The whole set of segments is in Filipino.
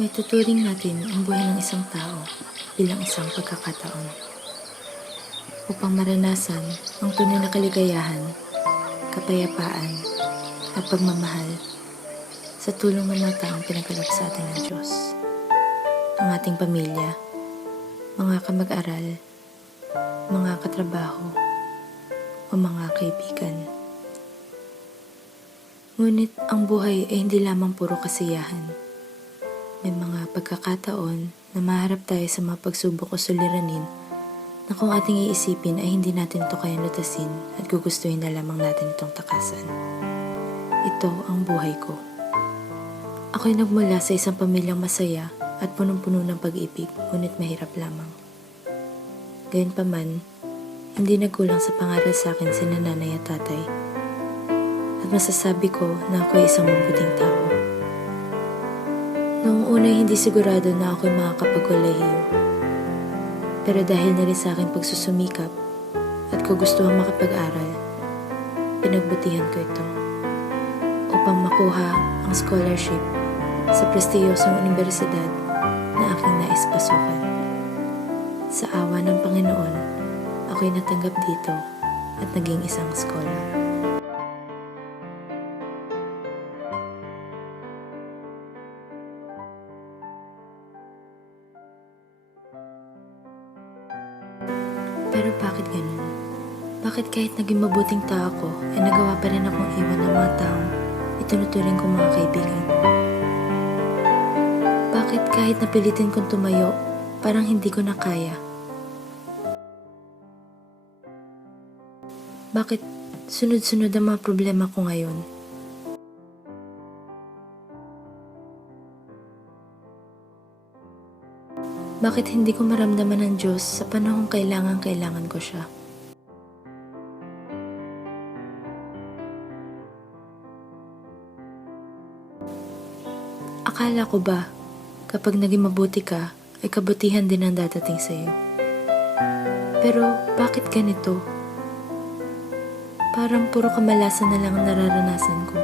May tuturing natin ang buhay ng isang tao bilang isang pagkakataon upang maranasan ang tunay na kaligayahan, kapayapaan at pagmamahal sa tulong ng mga taong pinagkaloob sa atin ng Diyos. Ang ating pamilya, mga kamag-aral, mga katrabaho, o mga kaibigan. Ngunit ang buhay ay hindi lamang puro kasiyahan. May mga pagkakataon na maharap tayo sa mga pagsubok o suliranin na kung ating iisipin ay hindi natin ito kayang lutasin at gugustuhin na lamang natin itong takasan. Ito ang buhay ko. Ako'y nagmula sa isang pamilyang masaya at punong-puno ng pag-ibig, ngunit mahirap lamang. Gayunpaman, hindi nagkulang sa pangaral sa akin sina nanay at tatay. At masasabi ko na ako'y isang mabuting tao. Noong una'y hindi sigurado na ako'y makakapag-kolehiyo. Pero dahil na rin sa aking pagsusumikap at kagustuhang makapag-aral, pinagbutihan ko ito upang makuha ang scholarship sa prestiyosong universidad na aking nais pasukan. Sa awa ng Panginoon, ako'y natanggap dito at naging isang scholar. Pero bakit ganun? Bakit kahit naging mabuting tao ako, ay nagawa pa rin akong iwan ng mga taong itinuturing kong mga kaibigan? Bakit kahit napilitin kong tumayo, parang hindi ko na kaya? Bakit sunod-sunod ang mga problema ko ngayon? Bakit hindi ko maramdaman ng Diyos sa panahong kailangan ko siya? Akala ko ba, kapag naging mabuti ka, ay kabutihan din ang dadating sa iyo? Pero bakit ganito? Parang puro kamalasan na lang ang nararanasan ko.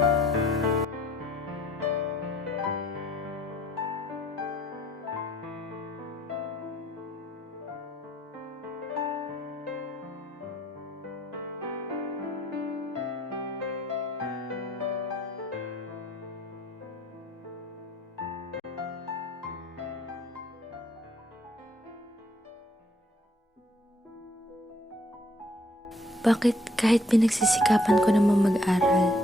Bakit kahit pinagsisikapan ko namang mag-aral,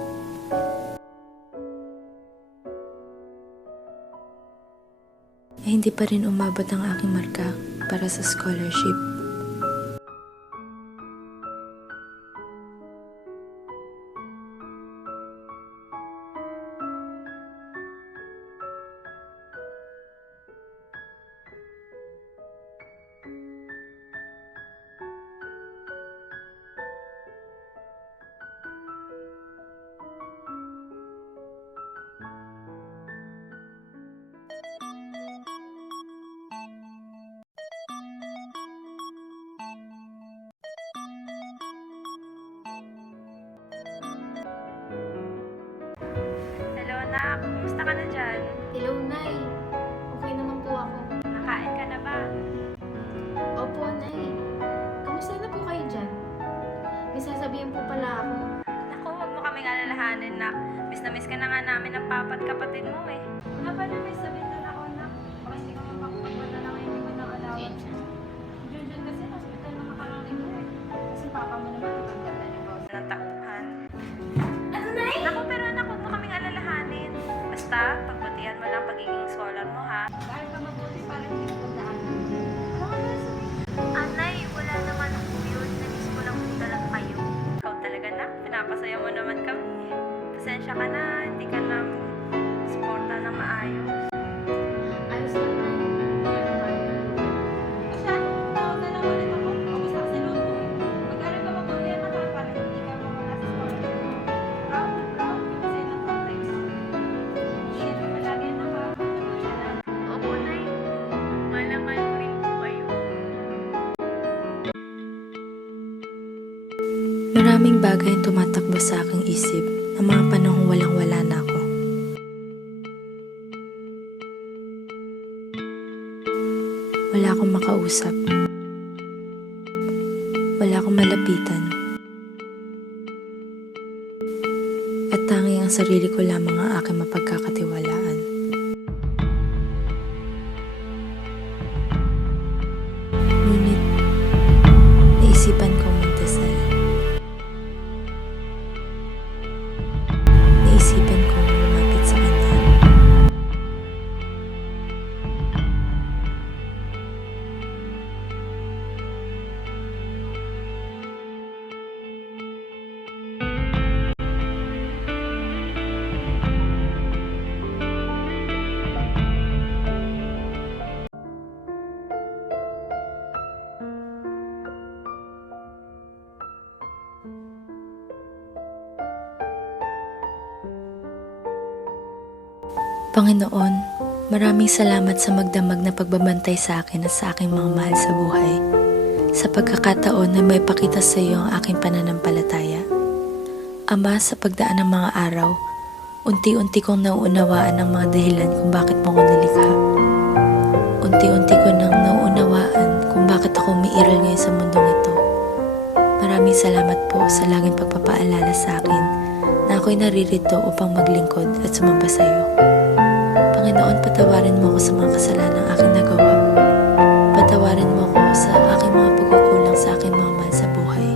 ay hindi pa rin umabot ang aking marka para sa scholarship? Hello anak, kumusta ka na dyan? Hello, Nay. Okay naman po ako. Nakain ka na ba? Opo, Nay. Kamusta na po kayo dyan? May sasabihin po pala ako. Naku, huwag mo kaming alalahanin, nak. Miss na miss ka na nga namin ng papa at kapatid mo eh. Nga pala, may sabihin na ako, nak. Baka hindi ka mapakapunta na ngayon naman ng allowance. Junjun kasi hospital na makarating ko eh. Kasi papa mo naman ipagdala niyo ba ng takbuhan. Ano, Nay? Naku, pero anak, huwag mo kaming alalahanin. Basta, pagbutihan mo lang pagiging scholar mo ha. Dahil ka mabuti para hindi ko daanan. Ano ka na sabihin? Anay, wala naman ako yun. Namiss ko lang po talaga kayo. Ikaw talaga na, pinapasaya mo naman kami. Pasensya ka na, hindi ka na sporta na maayos. Ayos lang, Nay. Asya, tawag na lang ulit ako. Tapos ako si Luto. Mag-aral ka mabuti na para hindi ka mawala sa scholarship mo. Proud na proud ka kasi ng tatay mo. Ingat ka palagi na nakakapagpasyalan. Opo, Nay. Mahal na mahal ko rin po kayo. Maraming bagay ang tumatakbo sa aking isip ng mga panahong walang-wala na ako. Wala akong makausap. Wala akong malapitan. At tanging ang sarili ko lamang ang aking mapagkakatiwalaan. Ngunit, naisipan kong magdasal. Naisipan kong lumapit sa Kanya. Panginoon, maraming salamat sa magdamag na pagbabantay sa akin at sa aking mga mahal sa buhay. Sa pagkakataon na may pakita sa iyo ang aking pananampalataya. Ama, sa pagdaan ng mga araw, unti-unti kong nauunawaan ang mga dahilan kung bakit mo ko nilikha. Unti-unti ko nang nauunawaan kung bakit ako umiiral ngayon sa mundong ito. Maraming salamat po sa laging pagpapaalala sa akin na ako'y naririto upang maglingkod at sumamba sa iyo. Panginoon, patawarin mo ako sa mga kasalanang aking nagawa. Patawarin mo ako sa aking mga pagkukulang sa aking mga mahal sa buhay.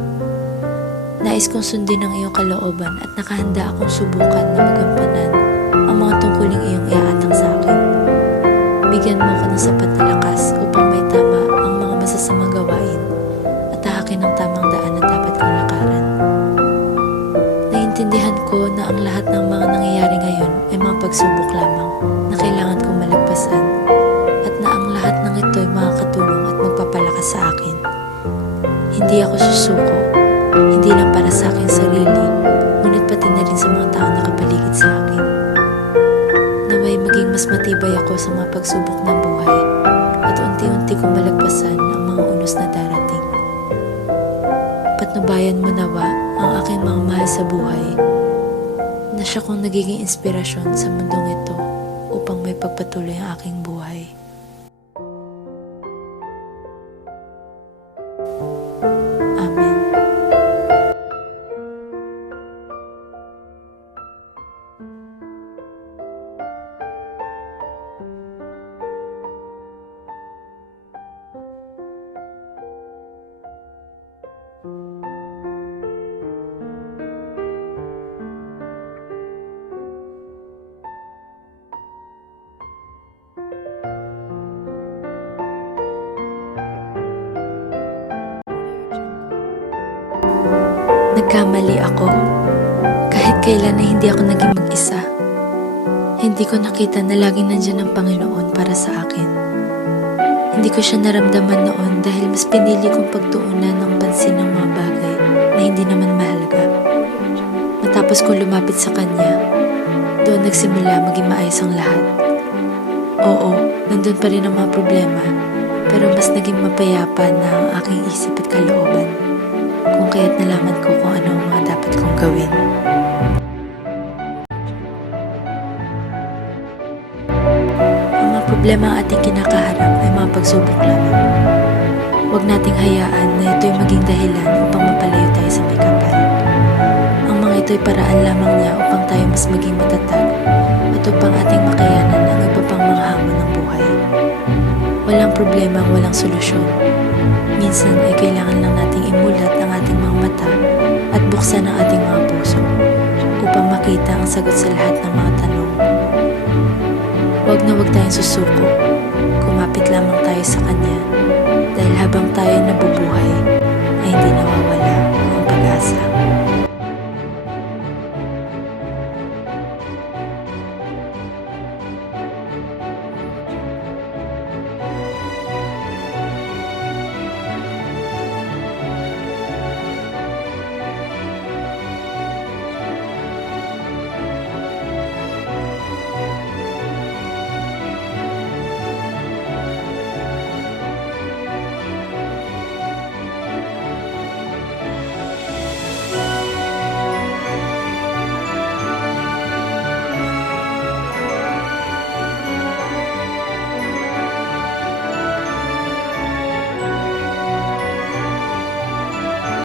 Nais kong sundin ang iyong kalooban at nakahanda akong subukan na magampanan ang mga tungkuling iyong iaatang sa akin. Bigyan mo ako ng sapat na lakas upang may tama ang mga masasamang gawain at tahakin ang tamang daan na dapat kong lakaran. Naiintindihan ko na ang lahat ng mga nangyayari ngayon ay mga pagsubok lamang na kailangan kong malagpasan at na ang lahat ng ito ay makakatulong at magpapalakas sa akin. Hindi ako susuko, hindi lang para sa aking sarili, ngunit pati na rin sa mga taong nakapaligid sa akin. Naway maging mas matibay ako sa mga pagsubok ng buhay at unti-unti kong malagpasan ang mga unos na darating. Patnubayan mo nawa ang aking mga mahal sa buhay na siya kong nagiging inspirasyon sa mundong ito upang may pagpatuloy ang aking buhay. Amen. Nagkamali ako. Kahit kailan ay hindi ako naging mag-isa. Hindi ko nakita na laging nandyan ang Panginoon para sa akin. Hindi ko siya naramdaman noon dahil mas pinili kong pagtuunan ng pansin ng mga bagay na hindi naman mahalaga. Matapos kong lumapit sa Kanya, doon nagsimula maging maayos ang lahat. Oo, nandun pa rin ang mga problema, pero mas naging mapayapa na ang aking isip at kalooban. Kung kaya't nalaman ko kung ano ang mga dapat kong gawin. Ang mga problema ang ating kinakaharap ay mga pagsubok lamang. Huwag nating hayaan na ito'y maging dahilan upang mapalayo tayo sa may kapal. Ang mga ito'y paraan lamang niya upang tayo mas maging matatag at upang ating makayanan ang iba pang mga hamon ng buhay. Walang problema ang walang solusyon. Minsan ay kailangan lang nating imulat ang ating mga mata at buksan ang ating mga puso upang makita ang sagot sa lahat ng mga tanong. Huwag na huwag tayong susuko. Kumapit lamang tayo sa Kanya dahil habang tayo nabubuhay ay hindi nawawala.